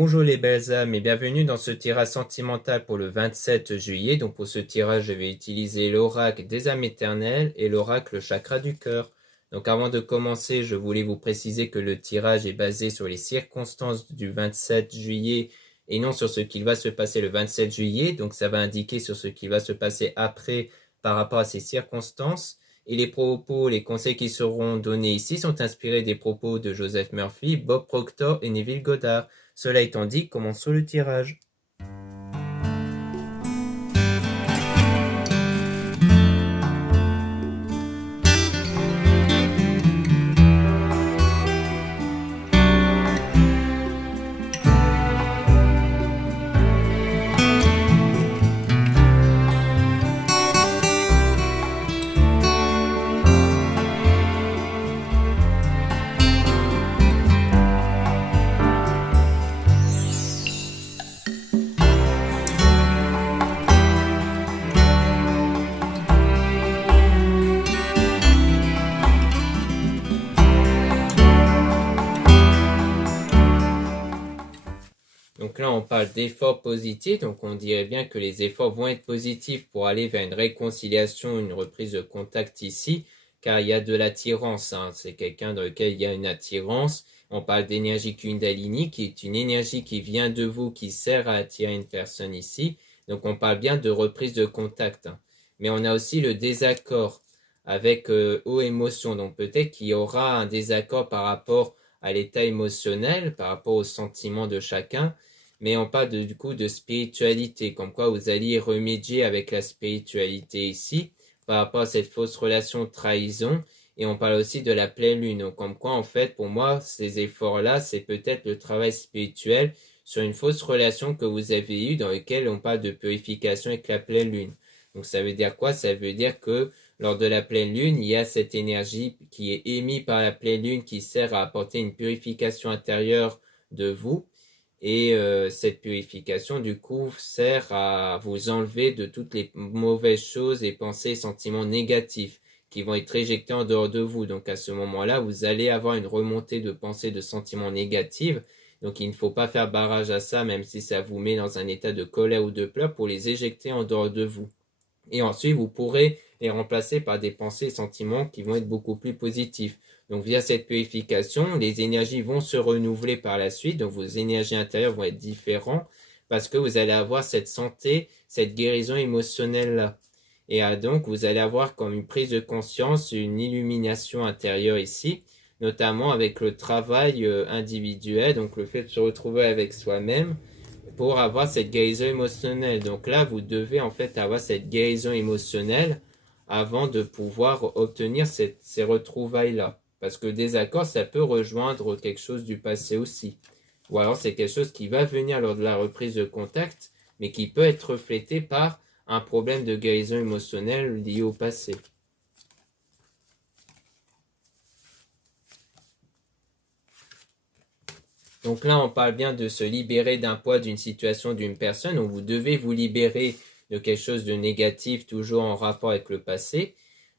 Bonjour les belles âmes et bienvenue dans ce tirage sentimental pour le 27 juillet. Donc pour ce tirage, je vais utiliser l'oracle des âmes éternelles et l'oracle chakra du cœur. Donc avant de commencer, je voulais vous préciser que le tirage est basé sur les circonstances du 27 juillet et non sur ce qu'il va se passer le 27 juillet. Donc ça va indiquer sur ce qui va se passer après par rapport à ces circonstances. Et les propos, les conseils qui seront donnés ici sont inspirés des propos de Joseph Murphy, Bob Proctor et Neville Goddard. Cela étant dit, commençons le tirage. Donc là, on parle d'efforts positifs, donc on dirait bien que les efforts vont être positifs pour aller vers une réconciliation, une reprise de contact ici, car il y a de l'attirance, c'est quelqu'un dans lequel il y a une attirance. On parle d'énergie Kundalini, qui est une énergie qui vient de vous, qui sert à attirer une personne ici. Donc on parle bien de reprise de contact. Mais on a aussi le désaccord avec aux émotions, donc peut-être qu'il y aura un désaccord par rapport à l'état émotionnel, par rapport aux sentiments de chacun. Mais on parle du coup de spiritualité, comme quoi vous alliez remédier avec la spiritualité ici, par rapport à cette fausse relation trahison, et on parle aussi de la pleine lune, donc comme quoi en fait pour moi ces efforts-là c'est peut-être le travail spirituel sur une fausse relation que vous avez eue dans laquelle on parle de purification avec la pleine lune. Donc ça veut dire quoi? Ça veut dire que lors de la pleine lune, il y a cette énergie qui est émise par la pleine lune qui sert à apporter une purification intérieure de vous. Et cette purification, du coup, sert à vous enlever de toutes les mauvaises choses et pensées et sentiments négatifs qui vont être éjectés en dehors de vous. Donc à ce moment-là, vous allez avoir une remontée de pensées, de sentiments négatifs. Donc il ne faut pas faire barrage à ça, même si ça vous met dans un état de colère ou de pleurs, pour les éjecter en dehors de vous. Et ensuite, vous pourrez les remplacer par des pensées et sentiments qui vont être beaucoup plus positifs. Donc via cette purification, les énergies vont se renouveler par la suite, donc vos énergies intérieures vont être différentes parce que vous allez avoir cette santé, cette guérison émotionnelle-là. Et donc vous allez avoir comme une prise de conscience, une illumination intérieure ici, notamment avec le travail individuel, donc le fait de se retrouver avec soi-même pour avoir cette guérison émotionnelle. Donc là, vous devez en fait avoir cette guérison émotionnelle avant de pouvoir obtenir ces retrouvailles-là. Parce que le désaccord, ça peut rejoindre quelque chose du passé aussi. Ou alors c'est quelque chose qui va venir lors de la reprise de contact, mais qui peut être reflété par un problème de guérison émotionnelle lié au passé. Donc là, on parle bien de se libérer d'un poids, d'une situation, d'une personne. Donc vous devez vous libérer de quelque chose de négatif, toujours en rapport avec le passé.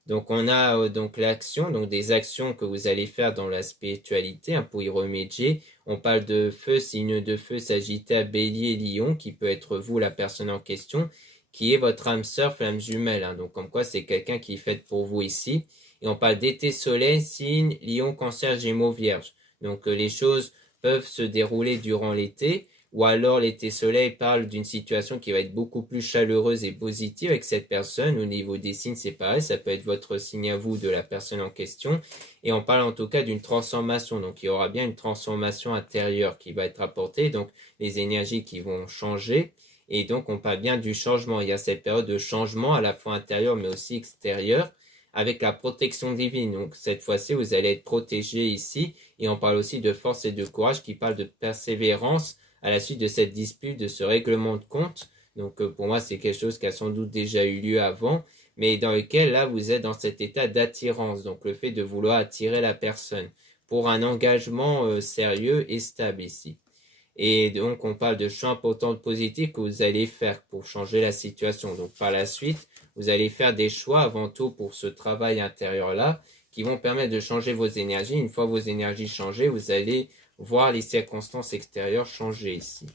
Donc on a donc l'action, donc des actions que vous allez faire dans la spiritualité pour y remédier. On parle de feu, signe de feu, Sagittaire, Bélier, Lion, qui peut être vous, la personne en question, qui est votre âme sœur, flamme jumelle. Donc comme quoi c'est quelqu'un qui est fait pour vous ici. Et on parle d'été, soleil, signe, Lion, Cancer, Gémeaux, Vierge. Donc les choses peuvent se dérouler durant l'été, ou alors l'été soleil parle d'une situation qui va être beaucoup plus chaleureuse et positive avec cette personne. Au niveau des signes, c'est pareil, ça peut être votre signe à vous de la personne en question, et on parle en tout cas d'une transformation, donc il y aura bien une transformation intérieure qui va être apportée, donc les énergies qui vont changer, et donc on parle bien du changement. Il y a cette période de changement à la fois intérieur mais aussi extérieur, avec la protection divine. Donc cette fois-ci, vous allez être protégé ici, et on parle aussi de force et de courage, qui parle de persévérance à la suite de cette dispute, de ce règlement de compte. Donc pour moi, c'est quelque chose qui a sans doute déjà eu lieu avant, mais dans lequel là, vous êtes dans cet état d'attirance, donc le fait de vouloir attirer la personne pour un engagement sérieux et stable ici. Et donc, on parle de choix importants positifs que vous allez faire pour changer la situation. Donc, par la suite, vous allez faire des choix avant tout pour ce travail intérieur-là qui vont permettre de changer vos énergies. Une fois vos énergies changées, vous allez voir les circonstances extérieures changer ici.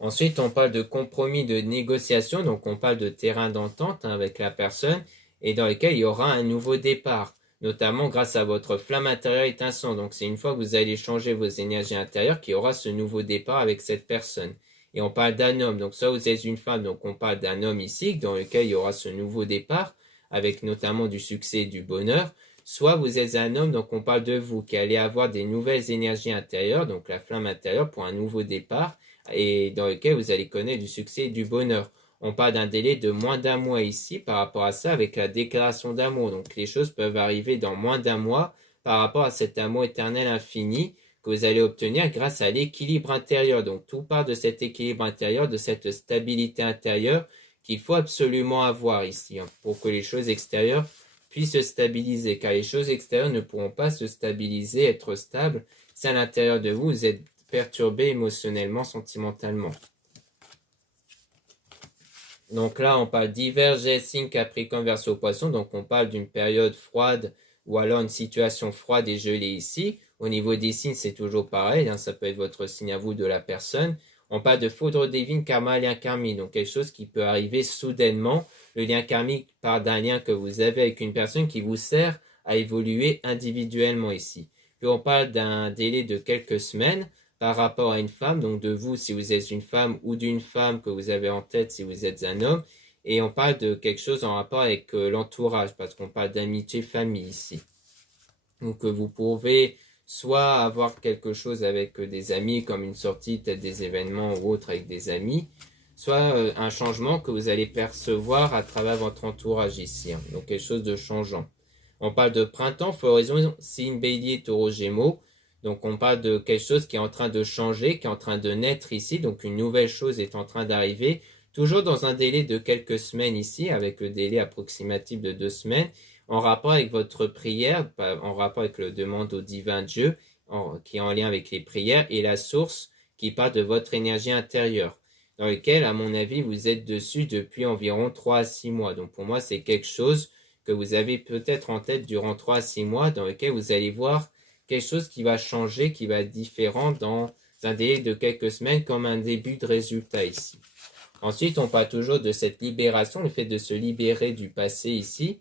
Ensuite, on parle de compromis, de négociation, donc on parle de terrain d'entente avec la personne et dans lequel il y aura un nouveau départ, notamment grâce à votre flamme intérieure étincelante. Donc c'est une fois que vous allez changer vos énergies intérieures qu'il y aura ce nouveau départ avec cette personne. Et on parle d'un homme, donc soit vous êtes une femme, donc on parle d'un homme ici, dans lequel il y aura ce nouveau départ, avec notamment du succès et du bonheur. Soit vous êtes un homme, donc on parle de vous, qui allez avoir des nouvelles énergies intérieures, donc la flamme intérieure pour un nouveau départ, et dans lequel vous allez connaître du succès et du bonheur. On parle d'un délai de moins d'un mois ici par rapport à ça avec la déclaration d'amour. Donc les choses peuvent arriver dans moins d'un mois par rapport à cet amour éternel infini que vous allez obtenir grâce à l'équilibre intérieur. Donc tout part de cet équilibre intérieur, de cette stabilité intérieure qu'il faut absolument avoir ici pour que les choses extérieures puissent se stabiliser. Car les choses extérieures ne pourront pas se stabiliser, être stables si à l'intérieur de vous, vous êtes perturbé émotionnellement, sentimentalement. Donc là, on parle d'hiver, Jet, signe Capricorne, Verseau, Poisson. Donc on parle d'une période froide ou alors une situation froide et gelée ici. Au niveau des signes, c'est toujours pareil. Ça peut être votre signe à vous de la personne. On parle de foudre divine, karma, lien karmique. Donc quelque chose qui peut arriver soudainement. Le lien karmique part d'un lien que vous avez avec une personne qui vous sert à évoluer individuellement ici. Puis on parle d'un délai de quelques semaines par rapport à une femme, donc de vous si vous êtes une femme ou d'une femme que vous avez en tête si vous êtes un homme. Et on parle de quelque chose en rapport avec l'entourage, parce qu'on parle d'amitié, famille ici. Donc vous pouvez soit avoir quelque chose avec des amis, comme une sortie, peut-être des événements ou autre avec des amis, soit un changement que vous allez percevoir à travers votre entourage ici. Donc quelque chose de changeant. On parle de printemps, floraison, signe bélier, taureau, gémeaux. Donc on parle de quelque chose qui est en train de changer, qui est en train de naître ici. Donc une nouvelle chose est en train d'arriver. Toujours dans un délai de quelques semaines ici, avec le délai approximatif de 2 semaines, en rapport avec votre prière, en rapport avec le demande au divin Dieu, qui est en lien avec les prières, et la source qui part de votre énergie intérieure, dans lequel, à mon avis, vous êtes dessus depuis environ 3 à 6 mois. Donc pour moi, c'est quelque chose que vous avez peut-être en tête durant 3 à 6 mois, dans lequel vous allez voir quelque chose qui va changer, qui va être différent dans un délai de quelques semaines, comme un début de résultat ici. Ensuite, on parle toujours de cette libération, le fait de se libérer du passé ici,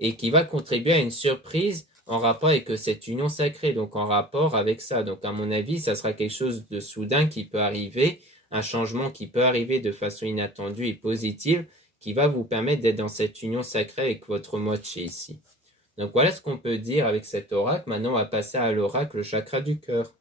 et qui va contribuer à une surprise en rapport avec cette union sacrée, donc en rapport avec ça. Donc à mon avis, ça sera quelque chose de soudain qui peut arriver, un changement qui peut arriver de façon inattendue et positive, qui va vous permettre d'être dans cette union sacrée avec votre moche ici. Donc voilà ce qu'on peut dire avec cet oracle. Maintenant, on va passer à l'oracle, le chakra du cœur.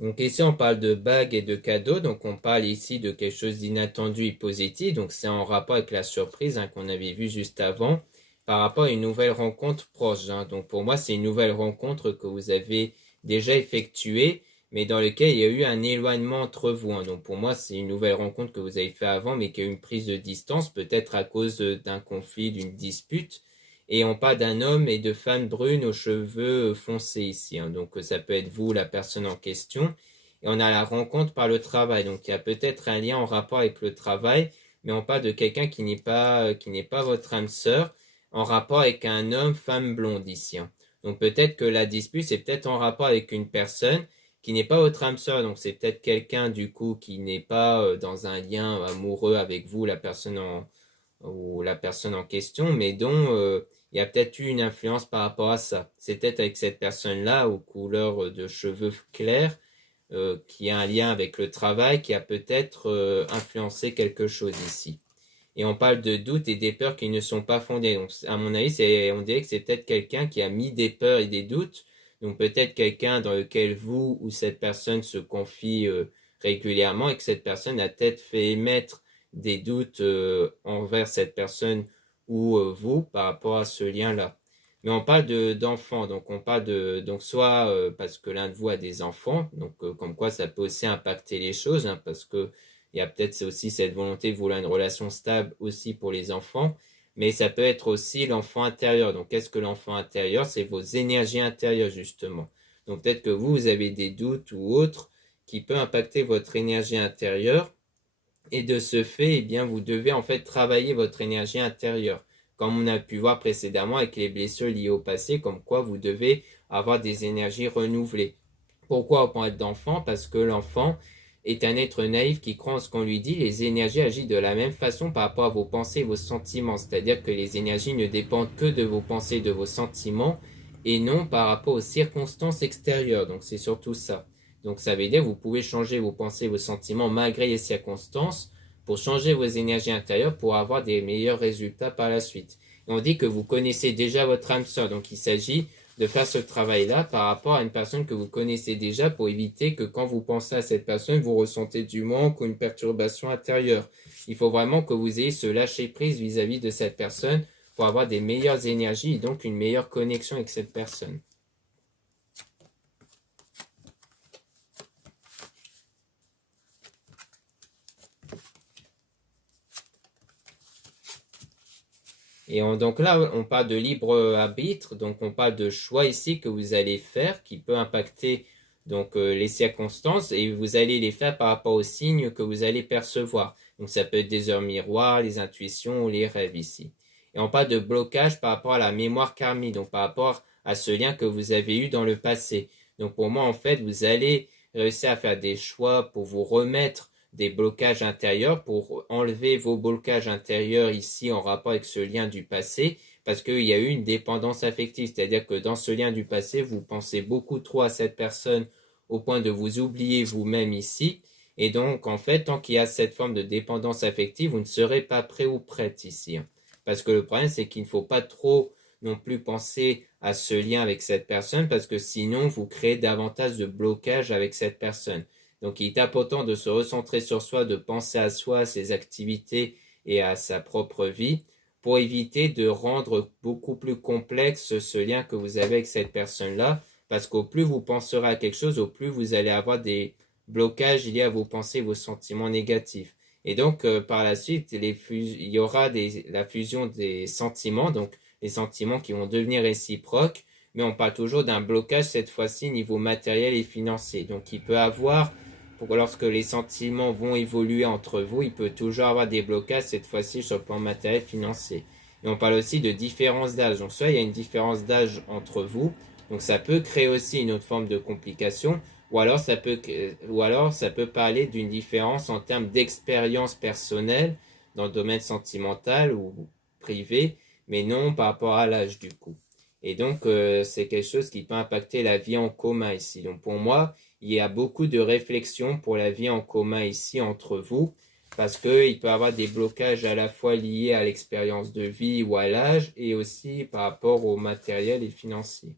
Donc ici, on parle de bagues et de cadeaux. Donc on parle ici de quelque chose d'inattendu et positif. Donc c'est en rapport avec la surprise qu'on avait vu juste avant, par rapport à une nouvelle rencontre proche. Donc pour moi, c'est une nouvelle rencontre que vous avez déjà effectuée, mais dans laquelle il y a eu un éloignement entre vous. Donc pour moi, c'est une nouvelle rencontre que vous avez fait avant, mais qui a eu une prise de distance, peut-être à cause d'un conflit, d'une dispute. Et on parle d'un homme et de femmes brunes aux cheveux foncés ici. Donc ça peut être vous, la personne en question. Et on a la rencontre par le travail. Donc il y a peut-être un lien en rapport avec le travail, mais on parle de quelqu'un qui n'est pas votre âme sœur, en rapport avec un homme, femme blonde ici. Donc peut-être que la dispute, c'est peut-être en rapport avec une personne qui n'est pas votre âme sœur. Donc c'est peut-être quelqu'un du coup qui n'est pas dans un lien amoureux avec vous, la personne en question, mais dont il y a peut-être eu une influence par rapport à ça. C'est peut-être avec cette personne-là aux couleurs de cheveux clairs qui a un lien avec le travail, qui a peut-être influencé quelque chose ici. Et on parle de doutes et des peurs qui ne sont pas fondées. Donc, à mon avis, on dirait que c'est peut-être quelqu'un qui a mis des peurs et des doutes. Donc, peut-être quelqu'un dans lequel vous ou cette personne se confie régulièrement et que cette personne a peut-être fait émettre des doutes envers cette personne ou vous par rapport à ce lien-là. Mais on parle d'enfants, donc on parle donc soit parce que l'un de vous a des enfants, donc comme quoi ça peut aussi impacter les choses, hein, parce que il y a peut-être aussi cette volonté de vouloir une relation stable aussi pour les enfants, mais ça peut être aussi l'enfant intérieur. Donc qu'est-ce que l'enfant intérieur? C'est vos énergies intérieures justement. Donc peut-être que vous avez des doutes ou autres qui peut impacter votre énergie intérieure, et de ce fait, eh bien, vous devez en fait travailler votre énergie intérieure. Comme on a pu voir précédemment avec les blessures liées au passé, comme quoi vous devez avoir des énergies renouvelées. Pourquoi on parle d'enfant? Parce que l'enfant est un être naïf qui croit en ce qu'on lui dit. Les énergies agissent de la même façon par rapport à vos pensées et vos sentiments. C'est-à-dire que les énergies ne dépendent que de vos pensées et de vos sentiments et non par rapport aux circonstances extérieures. Donc c'est surtout ça. Donc ça veut dire que vous pouvez changer vos pensées et vos sentiments malgré les circonstances pour changer vos énergies intérieures pour avoir des meilleurs résultats par la suite. Et on dit que vous connaissez déjà votre âme sœur. Donc il s'agit de faire ce travail-là par rapport à une personne que vous connaissez déjà pour éviter que quand vous pensez à cette personne, vous ressentez du manque ou une perturbation intérieure. Il faut vraiment que vous ayez ce lâcher-prise vis-à-vis de cette personne pour avoir des meilleures énergies et donc une meilleure connexion avec cette personne. Et donc là, on parle de libre arbitre, donc on parle de choix ici que vous allez faire qui peut impacter donc les circonstances et vous allez les faire par rapport aux signes que vous allez percevoir. Donc ça peut être des heures miroirs, les intuitions ou les rêves ici. Et on parle de blocage par rapport à la mémoire karmique, donc par rapport à ce lien que vous avez eu dans le passé. Donc pour moi, en fait, vous allez réussir à faire des choix pour vous remettre des blocages intérieurs pour enlever vos blocages intérieurs ici en rapport avec ce lien du passé parce qu'il y a eu une dépendance affective, c'est-à-dire que dans ce lien du passé, vous pensez beaucoup trop à cette personne au point de vous oublier vous-même ici. Et donc, en fait, tant qu'il y a cette forme de dépendance affective, vous ne serez pas prêt ou prête ici. Parce que le problème, c'est qu'il ne faut pas trop non plus penser à ce lien avec cette personne parce que sinon, vous créez davantage de blocages avec cette personne. Donc, il est important de se recentrer sur soi, de penser à soi, à ses activités et à sa propre vie pour éviter de rendre beaucoup plus complexe ce lien que vous avez avec cette personne-là. Parce qu'au plus vous penserez à quelque chose, au plus vous allez avoir des blocages liés à vos pensées, vos sentiments négatifs. Et donc, par la suite, il y aura la fusion des sentiments, donc les sentiments qui vont devenir réciproques, mais on parle toujours d'un blocage cette fois-ci niveau matériel et financier. Donc, il peut avoir lorsque les sentiments vont évoluer entre vous, il peut toujours avoir des blocages, cette fois-ci sur le plan matériel financier. Et on parle aussi de différence d'âge. Donc soit il y a une différence d'âge entre vous, donc ça peut créer aussi une autre forme de complication, ou alors ça peut parler d'une différence en termes d'expérience personnelle dans le domaine sentimental ou privé, mais non par rapport à l'âge du coup. Et donc c'est quelque chose qui peut impacter la vie en commun ici. Donc pour moi, il y a beaucoup de réflexions pour la vie en commun ici entre vous, parce qu'il peut y avoir des blocages à la fois liés à l'expérience de vie ou à l'âge, et aussi par rapport au matériel et financier.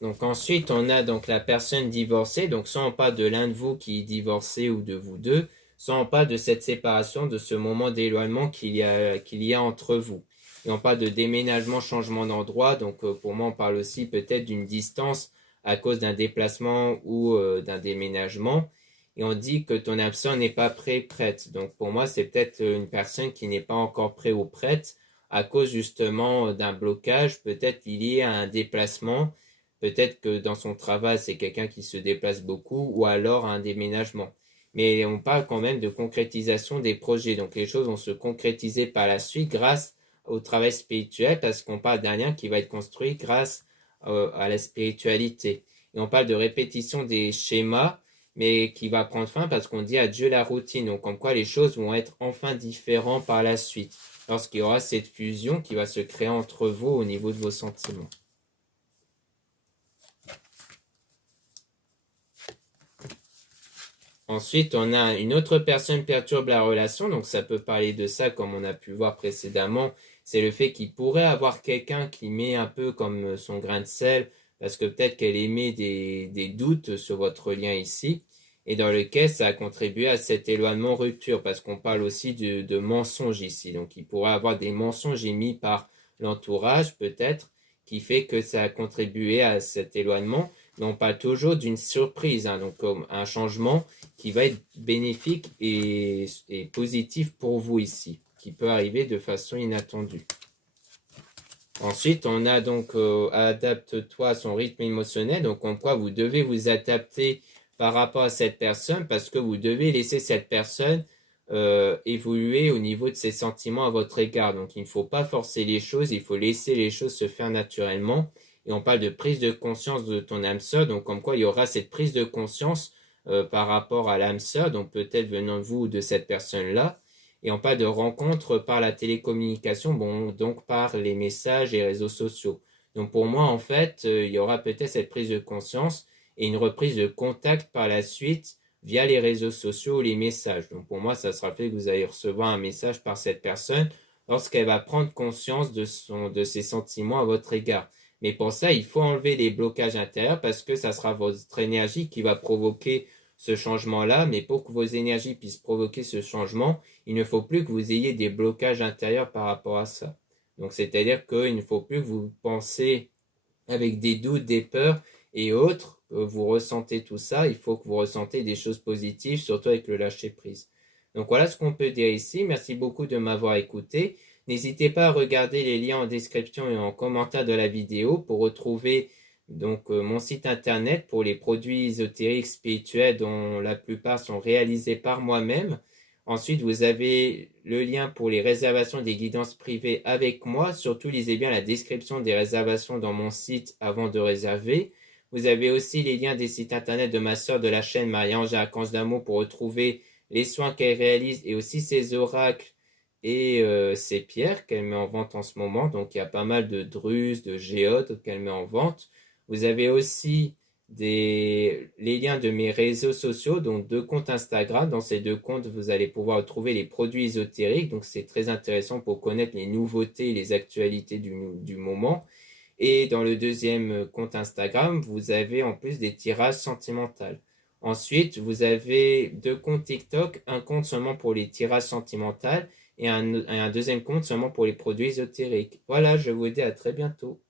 Donc ensuite, on a donc la personne divorcée, donc soit on parle de l'un de vous qui est divorcé ou de vous deux, soit on parle de cette séparation, de ce moment d'éloignement qu'il y a entre vous. Et on parle de déménagement, changement d'endroit, donc pour moi on parle aussi peut-être d'une distance à cause d'un déplacement ou d'un déménagement. Et on dit que ton absent n'est pas prêt, prête. Donc pour moi c'est peut-être une personne qui n'est pas encore prêt ou prête à cause justement d'un blocage, peut-être lié à un déplacement. Peut-être que dans son travail, c'est quelqu'un qui se déplace beaucoup ou alors un déménagement. Mais on parle quand même de concrétisation des projets. Donc les choses vont se concrétiser par la suite grâce au travail spirituel parce qu'on parle d'un lien qui va être construit grâce à la spiritualité. Et on parle de répétition des schémas, mais qui va prendre fin parce qu'on dit adieu la routine. Donc comme quoi les choses vont être enfin différentes par la suite lorsqu'il y aura cette fusion qui va se créer entre vous au niveau de vos sentiments. Ensuite, on a une autre personne perturbe la relation, donc ça peut parler de ça comme on a pu voir précédemment. C'est le fait qu'il pourrait avoir quelqu'un qui met un peu comme son grain de sel, parce que peut-être qu'elle émet des doutes sur votre lien ici. et dans lequel ça a contribué à cet éloignement rupture, parce qu'on parle aussi de mensonges ici. Donc il pourrait y avoir des mensonges émis par l'entourage peut-être, qui fait que ça a contribué à cet éloignement. Mais on parle toujours d'une surprise, hein, donc comme un changement qui va être bénéfique et positif pour vous ici, qui peut arriver de façon inattendue. Ensuite, on a donc adapte-toi à son rythme émotionnel, donc en quoi vous devez vous adapter par rapport à cette personne, parce que vous devez laisser cette personne évoluer au niveau de ses sentiments à votre égard. Donc il ne faut pas forcer les choses, il faut laisser les choses se faire naturellement. Et on parle de prise de conscience de ton âme sœur, donc comme quoi il y aura cette prise de conscience par rapport à l'âme sœur, donc peut-être venant de vous ou de cette personne-là. Et on parle de rencontres par la télécommunication, bon, donc par les messages et réseaux sociaux. Donc pour moi, en fait, il y aura peut-être cette prise de conscience et une reprise de contact par la suite via les réseaux sociaux ou les messages. Donc pour moi, ça sera fait que vous allez recevoir un message par cette personne lorsqu'elle va prendre conscience de ses sentiments à votre égard. Mais pour ça, il faut enlever les blocages intérieurs parce que ça sera votre énergie qui va provoquer ce changement-là. Mais pour que vos énergies puissent provoquer ce changement, il ne faut plus que vous ayez des blocages intérieurs par rapport à ça. Donc c'est-à-dire qu'il ne faut plus que vous pensez avec des doutes, des peurs et autres, vous ressentez tout ça, il faut que vous ressentez des choses positives, surtout avec le lâcher-prise. Donc voilà ce qu'on peut dire ici. Merci beaucoup de m'avoir écouté. N'hésitez pas à regarder les liens en description et en commentaire de la vidéo pour retrouver donc mon site internet pour les produits ésotériques spirituels dont la plupart sont réalisés par moi-même. Ensuite, vous avez le lien pour les réservations des guidances privées avec moi. Surtout, lisez bien la description des réservations dans mon site avant de réserver. Vous avez aussi les liens des sites internet de ma sœur de la chaîne Marie-Ange Archange d'Amour pour retrouver les soins qu'elle réalise et aussi ses oracles et ses pierres qu'elle met en vente en ce moment. Donc, il y a pas mal de drusses, de géodes qu'elle met en vente. Vous avez aussi les liens de mes réseaux sociaux, donc 2 comptes Instagram. Dans ces 2 comptes, vous allez pouvoir trouver les produits ésotériques. Donc, c'est très intéressant pour connaître les nouveautés et les actualités du moment. Et dans le 2e compte Instagram, vous avez en plus des tirages sentimentaux. Ensuite, vous avez 2 comptes TikTok, un compte seulement pour les tirages sentimentaux et un 2e compte seulement pour les produits ésotériques. Voilà, je vous dis à très bientôt.